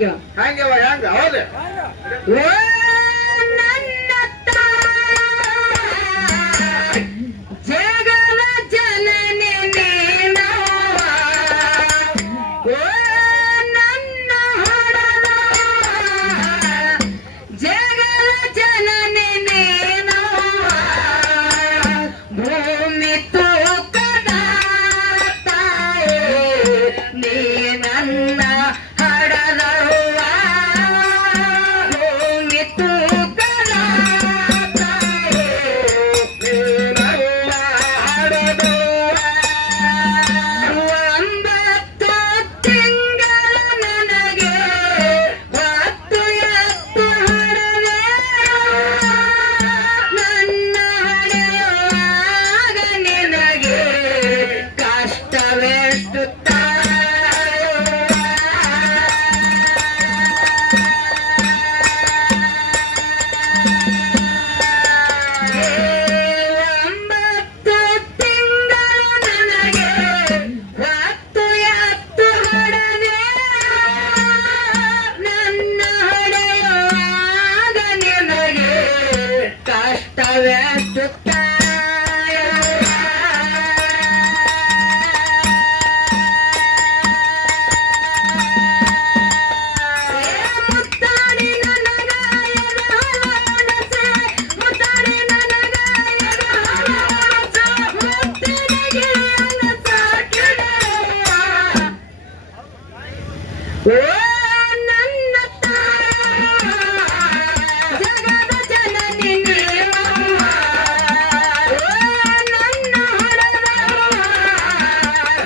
ಕೇಳ ಹಂಗವ ಹೆಂಗ ಹೌದು ನನ್ನ ಜಗದ ಜನನಿ ನೀನವ್ವ ನನ್ನ ಹೊಡೆದ ಜಗದ ಜನನಿ ನೀನವ್ವ ಭೂಮಿ ತೂಕದ ತಾಯಿ ನೀ ನನ್ನ ಹಡದವ್ವ ಭೂಮಿ ತೂಕದ ತಾಯಿ ನೀ ನನ್ನ ಹಡದವ್ವ ಒಂಬತ್ತು ತಿಂಗಳ ನನಗೆ ಹೊತ್ತು ಎತ್ತು ಹೊಡೆದೆ ನನ್ನ ಹಡೆಯುವಾಗ ನಿನಗೆ ಕಷ್ಟವೆಷ್ಟು ಒಂಬತ್ತು ತಿಂಗಳು ನನಗೆ ಹೊತ್ತು ಎತ್ತು ಹೊಡೆದೆ ನನ್ನ ಹೊಡೆಯುವಾಗ ನಿನಗೆ ಕಷ್ಟವೆಷ್ಟು ಮುತ್ತಾಡಿ ನನಗಾಯದ ಹಲವನಸೆ ಮುತ್ತಾಡಿ ನನಗಾಯದ ಹಲವನಸೆ ಮುತ್ತಿನಗೆ ಅಲಸಾಕಿದೆಯವ್ವ ಓ ನನ್ನ ಜಗದ ಜನನಿ ನೀನವ್ವ ಓ ನನ್ನ ಹೊಡೆದವ್ವ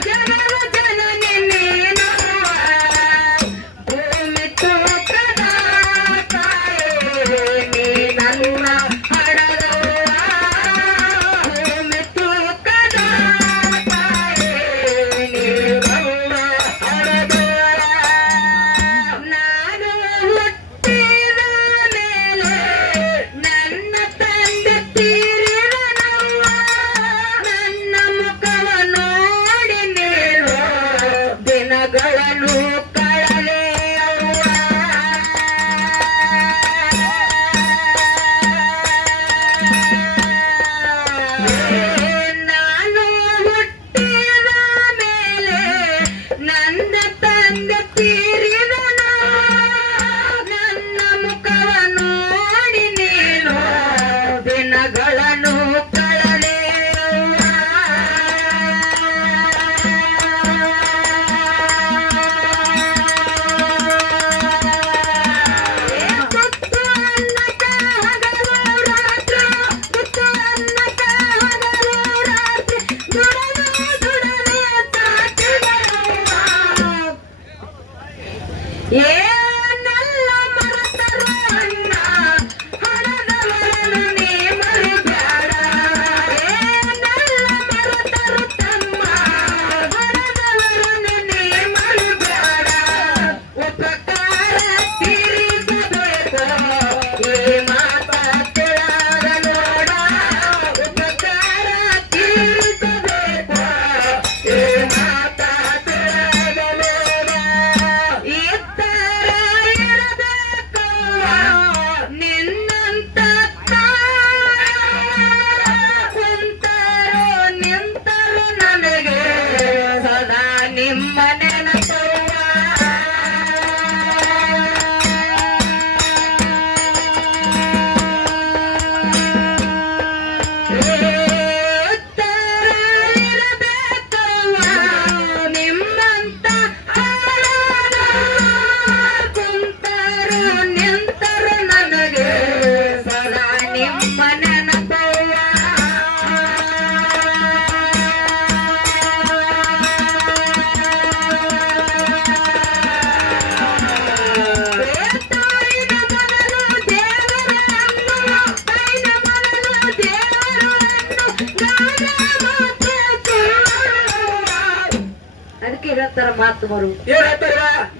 ಜಗದ ಜನನಿ ನೀನವ್ವ ಭೂಮಿ ತೂಕದ ತಾಯಿ ನೀ ನನ್ನ ಹಡದವ್ವ ಭೂಮಿ ತೂಕದ ತಾಯಿ ನೀ ನನ್ನ ಹಡದವ್ವ ನಾನು ಹುಟ್ಟಿದ ಮೇಲೆ ನನ್ನ ತಂದೆ ತೀರಿದನವ್ವ ನನ್ನ ಮುಖವ ನೋಡಿ ನೀನು ದಿನಗಳನ್ನು ಕಳಲೆ ನಾನು ಹುಟ್ಟಿದ ಮೇಲೆ ನನ್ನ ತಂದೆ ತೀರಿದನು ನನ್ನ ಮುಖವ ನೋಡಿ ನೀನು ದಿನಗಳನ್ನು ಕಳಲೆ ತುತ್ತು ಅನ್ನಕ ಹಗಲು ರಾತ್ರಿ ತುತ್ತು ಅನ್ನಕ ಹಗಲು ರಾತ್ರಿ ದುಡದೆ ಸಾಕಿದೆಯವ್ವ ಏನೆಲ್ಲ ಮರೆತರು ಅಣ್ಣ ಹಣದವರನ್ನು ನೀ ಮರಿಬ್ಯಾಡ ಏನೆಲ್ಲ ಮರೆತರು ತಮ್ಮ ಹಣದವರನ್ನು ನೀ ಮರಿಬ್ಯಾಡ ಉಪಕಾರ ತೀರಿಸಬೇಕು ಈ ಮಾತ ತಿಳಿದ ನೋಡ ಉಪಕಾರ ತೀರಿಸಬೇಕು ಈ ಮಾತ ತಿಳಿದ ನೋಡ ಇತರ ಇರಬೇಕವ್ವ ನಿನ್ನಂತ ಕುಂತರು ನಿಂತರು ನನಗೆ ಸದಾ ನಿಮ್ಮ ನೆನಪವ್ವ ಉತ್ತರ ಇರಬೇಕವ್ವ ನಿಮ್ಮಂತ ಕುಂತರು ನಿಂತರು ನನಗೆ ಸದಾ ನಿಮ್ಮ ನೆನಪವ್ವ ತಾಯಿನ ಮೊದಲು ದೇವರು ಅನ್ನು ತಾಯಿನ ಮೊದಲು ದೇವರು ಅನ್ನು ಗಾನ ಮಾತು ಕೇಳುವ. ಅದಕ್ಕೆ ಹೇಳ್ತಾರ ಮಾತು ಬರು ಏನ್ ಹೇಳ್ತಾರ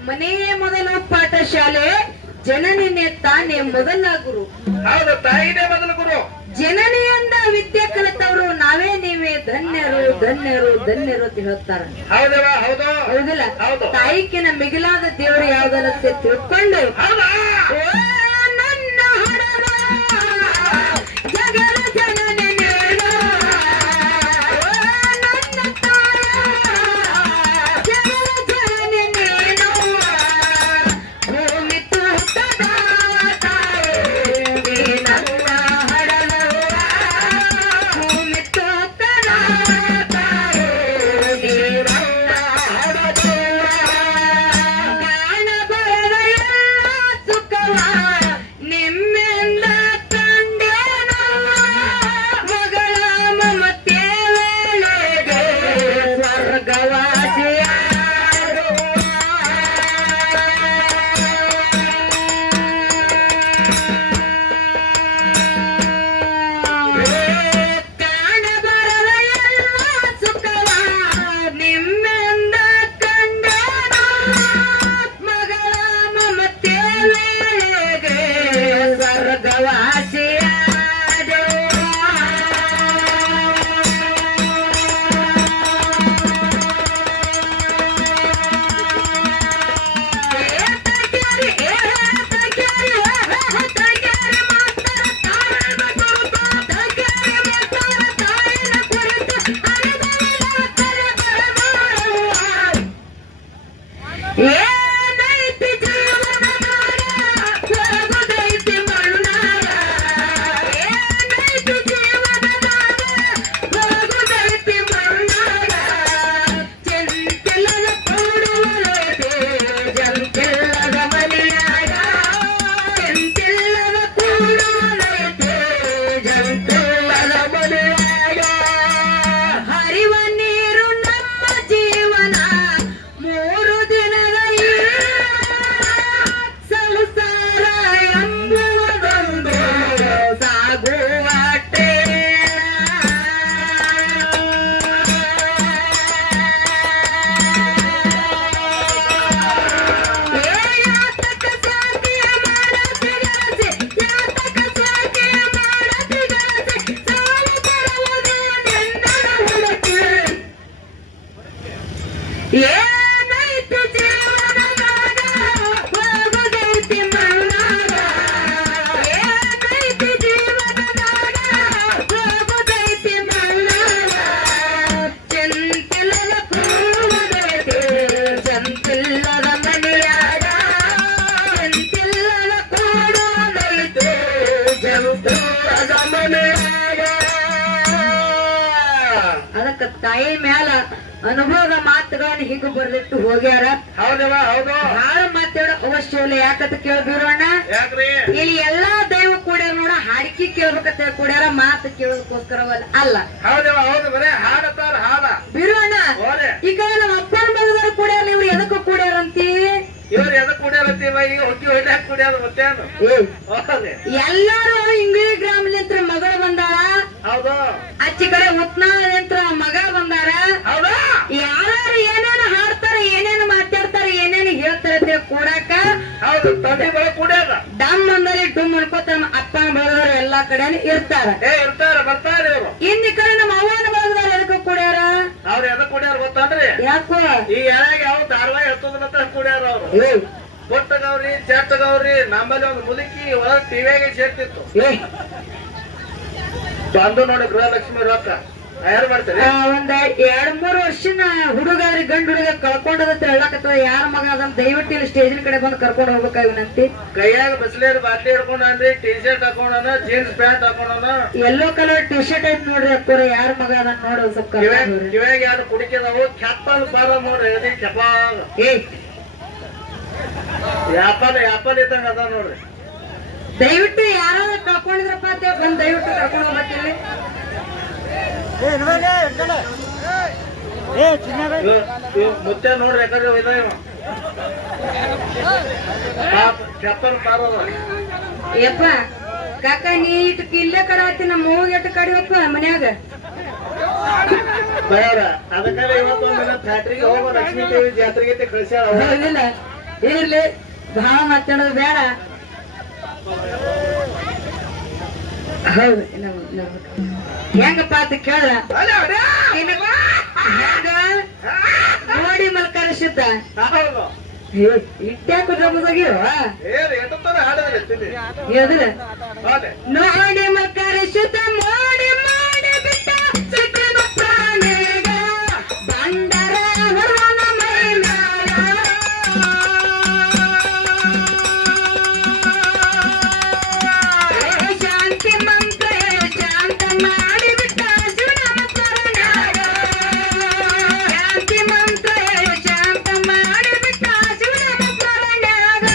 ಮನೆಯೇ ಮೊದಲು ಪಾಠಶಾಲೆ ಜನನಿನೇ ತಾನೇ ಮೊದಲ ಗುರು ಹೌದು ತಾಯಿನೇ ಮೊದಲು ಗುರು ಜನನಿಯಿಂದ ವಿದ್ಯೆ ಕಲಿತವರು ನಾವೇ ನೀವೇ ಧನ್ಯರು ಧನ್ಯರು ಧನ್ಯರು ಅಂತ ಹೇಳ್ತಾರ. ಹೌದವ ಹೌದು ಹೌದಿಲ್ಲ? ಹೌದು. ತಾಯಿಕಿನ ಮಿಗಿಲಾದ ದೇವರು ಯಾವ್ದಲ್ಲ ಅಂತ ತಿಳ್ಕೊಂಡು ಹೌದಾ ಓ ನನ್ನ ಹಡವ ಜಗದ ಜನನಿ ನೀನು. ಓ ನನ್ನ ತಾಯ ಜಗದ ಜನನಿ ನೀನು. ಭೂಮಿ ತೂಕದ ತಾಯಿ ನೀ ನನ್ನ ಹಡಲವ್ವ. ಭೂಮಿ ತೂಕದ ತಾಯಿ ನೀ ನನ್ನ ಹಡಲವ್ವ. ಕಾಣ ಬರದ ಎಲ್ಲ ಸುಖವ ನಿಮ್ಮಿಂದ ಕಂಡೇನವ್ವ. ಮಗಳ ಮಮತೆ ವೇಳೆಗೆ ಕಾಣ ಬರದ ಎಲ್ಲ ಸುಖವ ನಿಮ್ಮಿಂದ ಕಂಡೇನವ್ವ. ಮಗಳ ಮಮತೆ ವೇಳೆಗೆ ಏನೈತಿ ಜೀವನದಾಗ ಹೋಗುದೈತಿ ಮಣ್ಣಾಗ. ಏನೈತಿ ಜೀವನದಾಗ ಹೋಗುದೈತಿ ಮಣ್ಣಾಗ. ಚೆಂತಿಲ್ಲದ ಕೂಡುವಲೈತಿ ಜಂತಿಲ್ಲದ ಮನೆಯಾಗ. ಚೆಂತಿಲ್ಲದ ಕೂಡುವಲೈತಿ ಜಂತಿಲ್ಲದ ಮನೆಯಾಗ. ಹರಿವ ನೀರು ನಮ್ಮ ಜೀವನ ಮೂರು ದಿನದ ಈ ಸಂಸಾರ ಎಂಬುವುದೊಂದು ಸಾಗುವ ಯಾತಕ ಸಾಕಿಯ ಮಾಡತಿಗಾಸೆ. ಯಾತಕ ಸಾಕಿಯ ಮಾಡತಿಗಾಸೆ. ಸಾಲು ಬರುವುದು ನಿನ್ನನ ಹುಡುಕಿ. ಏನೈತಿ ಜೀವನದಾಗ ಹೋಗುದೈತಿ ಮಣ್ಣಾಗ. ಏನೈತಿ ಜೀವನದಾಗ ಹೋಗುದೈತಿ ಮಣ್ಣಾಗ. ಚೆಂತಿಲ್ಲದ ಕೂಡುದೈತಿ ಚಂತಿಲ್ಲದ ಮನೆಯಾಗ. ಚೆಂತಿಲ್ಲದ ಕೂಡುದೈತಿ ಚಂತಿಲ್ಲದ ಮನೆಯಾಗ. ಅದಕ್ಕ ತಾಯಿ ಮ್ಯಾಲ ಅನುಭವದ ಮಾತುಗಳನ್ನ ಹೀಗೆ ಬರ್ಲಿಟ್ಟು ಹೋಗ್ಯಾರ. ಹೌದವ ಹೌದು ಹಾಳು ಮಾತಾಡೋ ಅವಶ್ಯ ಇಲ್ಲ. ಯಾಕಂತ ಕೇಳ್ಬಿರೋಣ, ಯಾಕ್ರಿ ಇಲ್ಲಿ ಎಲ್ಲಾ ದೈವ ಕೂಡ್ಯಾರ ನೋಡ. ಹಾಡಿಕೆ ಕೇಳ್ಬೇಕಂತ ಕೂಡ್ಯಾರ, ಮಾತು ಕೇಳೋದಕ್ಕೋಸ್ಕರವಲ್ಲ ಅಲ್ಲ. ಹೌದವ ಹೌದು ಬರೇ ಹಾಡತಾರ ಹಾಡ ಬಿರೋಣ ಹೋರೆ ಈಗ ನಮ್ಮ ಅಪ್ಪನ ಮಗದವ್ರು ಕೂಡ್ಯಾರ. ಇವ್ರು ಎದಕ್ಕ ಕೂಡ್ಯಾರಂತಿ? ಇವ್ರು ಎದಕ್ ಕುಡಿಯಲತ್ತೀವ ಈಗ ಹೊಕ್ಕಿ ಹೊಡ್ಯಾಕ ಕುಡಿಯೋದು ಮತ್ತೇನು ಹೌದೇ ಎಲ್ಲಾರು ಇಂಗ್ಲಿ ಗ್ರಾಮಲಿಂತ್ರ ಮಗಳು ಬಂದಾಳ. ಹೌದು ಆಚಿ ಕಡೆ ಉತ್ನಾಳಲಿಂತ್ರ ಮಗ ಬಂದಾರ. ಹೌದಾ ಯಾರು ಏನೇನು ಹಾಡ್ತಾರ, ಏನೇನು ಮಾತಾಡ್ತಾರ, ಏನೇನು ಹೇಳ್ತಾರ ಅಂತ ಕೂಡಾಕ ಹೌದು ತಂದೆ ಬಳ ಕುಡಿಯೋದ ಡಮ್ ಅಂದಲ್ಲಿ ಡುಮ್ ಅನ್ಕೋತ ನಮ್ಮ ಅಪ್ಪನ ಬಳಗದವ್ರು ಎಲ್ಲಾ ಕಡೆ ಇರ್ತಾರ. ಇರ್ತಾರ ಬರ್ತಾರ ಇವ್ರು. ಇನ್ ಈ ಕಡೆ ನಮ್ಮ ಅವ್ವನ ಬಳಗದವ್ರು ಎದಕ್ಕ ಕೂಡ್ಯಾರ? ಅವ್ರು ಎದಕ್ ಕುಡಿಯಾರ ಗೊತ್ತಂದ್ರಿ? ಯಾಕೋ ಈ ಎಳೆಗೆ ಯಾವ ಧಾರವಾಹಿ ಹತ್ತದ ಕುಡಿಯಾರ ಅವ್ರು. ಪುಟ್ಟಗವ್ರಿ ಚಟ್ಟಗವ್ರಿ ನಮ್ಮಲ್ಲಿ ಒಂದು ಮುದುಕಿ ಒಳಗ್ ಟಿವಿಯಾಗೆ ಸೇರ್ತಿತ್ತು. ಬಂದು ನೋಡಿ ಗೃಹಲಕ್ಷ್ಮಿ ರೊಕ್ಕ ಯಾರು ಮಾಡ್ತಾರೆ. ಒಂದ್ 2-3 ವರ್ಷನ ಹುಡುಗಾದ್ರಿ ಗಂಡ ಹುಡುಗ ಕಳ್ಕೊಂಡದಂತ ಹೇಳಕತ್ತದ. ಯಾರ ಮಗ ಅದನ್ನ ದಯವಿಟ್ಟು ಇಲ್ಲಿ ಸ್ಟೇಜಿನ ಕಡೆ ಬಂದು ಕರ್ಕೊಂಡು ಹೋಗ್ಬೇಕಾಗಿ ವಿನಂತಿ. ಕೈಯಾಗ ಬಿಸಿಲೇರು ಬಾಟ್ಲಿ ಹಿಡ್ಕೊಂಡ್ರಿ, ಟಿ ಶರ್ಟ್ ಹಾಕೊಂಡನ, ಜೀನ್ಸ್ ಪ್ಯಾಂಟ್ ಹಾಕೊಂಡನ, ಯೆಲ್ಲೋ ಕಲರ್ ಟಿ ಶರ್ಟ್ ಐತ್ ನೋಡ್ರಿ. ಅಕ್ಕೋರ ಯಾರ ಮಗ ಅದನ್ನ ನೋಡ ಸ್ವಲ್ಪ ಕಿವ್ಯಾಗ ಯಾರು ಕುಡಿಕೆದಾವು ಕೆಪ್ಪಲ್ ಬಾರ ನೋಡ್ರಿ. ಎದಿ ಕೆಪ್ಪಾಗ ಯಾಪಲ್ ಇದ್ದಂಗ ಅದ ನೋಡ್ರಿ. ದಯವಿಟ್ಟು ಯಾರಾದ್ರೂ ಕಳ್ಕೊಂಡಿದ್ರಪ್ಪ ಅಂತ ಬಂದ್ ದಯವಿಟ್ಟು ಕರ್ಕೊಂಡು ಹೋಗ್ಬೇಕಿಲ್ಲಿ. ಮುತ್ತೆ ನೋಡ್ರಿ ಯಾಕಂದ್ರೆ ಕೆಪ್ಪಲ್ ಬಾರದ ಯಪ್ಪ ಕಾಕ ನೀ ಇಟ್ಟು ಇಲ್ಲೇ ಕಡೆ ಆಯ್ತಿ. ನಮ್ಮ ಮೂಗ್ ಎಟ್ಟು ಕಡಿಯಪ್ಪ ಮನ್ಯಾಗ ಬರ. ಅದಕ್ಕಾಗಿ ಇವತ್ತೊಂದಿನ ಫ್ಯಾಕ್ಟ್ರಿಗೆ ಹೋಗೋ ಲಕ್ಷ್ಮೀ ದೇವಿ ಜಾತ್ರೆಗೆ ಕಳಿಸ್ಯಾಳ. ಇಲ್ಲ ಇರ್ಲಿ, ಬಹಳ ಮಾತಾಡೋದು ಬೇಡ. ಹೌದು ಹೆಂಗಪ್ಪ ಅಂತ ಕೇಳ ಅಲ್ಲ ಅವ್ರೇ. ಹೆಂಗ ನೋಡಿ ಮಲ್ಕಾರ ಶುದ್ಧ ಹೌದು. ಇಟ್ಟ್ಯಾಕ ನಮ್ಮದಾಗಿವ ಏನ್ ಎಷ್ಟೊತ್ತಾರ ಹಾಡೋದಿಲ್ಲ ತಿಳಿ. ಎದ್ರ ಹೌದೇ. ನೋಡಿ ಮಲ್ಕಾರ ಶುದ್ಧ ಮಾಡಿ ಮಾಡಿ ಬಿಟ್ಟ ಸಿಟ್ಟಿನ ಪ್ರಾಣಿಗ ಬಂದರ ಹೊರನ ಮೈನಾಳ ಶಾಂತಿ ಮಂತ್ರ ಶಾಂತ ಮಾಡಿ ಬಿಟ್ಟ ಶಿವನ ಕರುಣಾಗ ಶಾಂತಿ ಮಂತ್ರ ಶಾಂತ ಮಾಡಿ ಬಿಟ್ಟ ಶಿವನ ಕರುಣಾಗ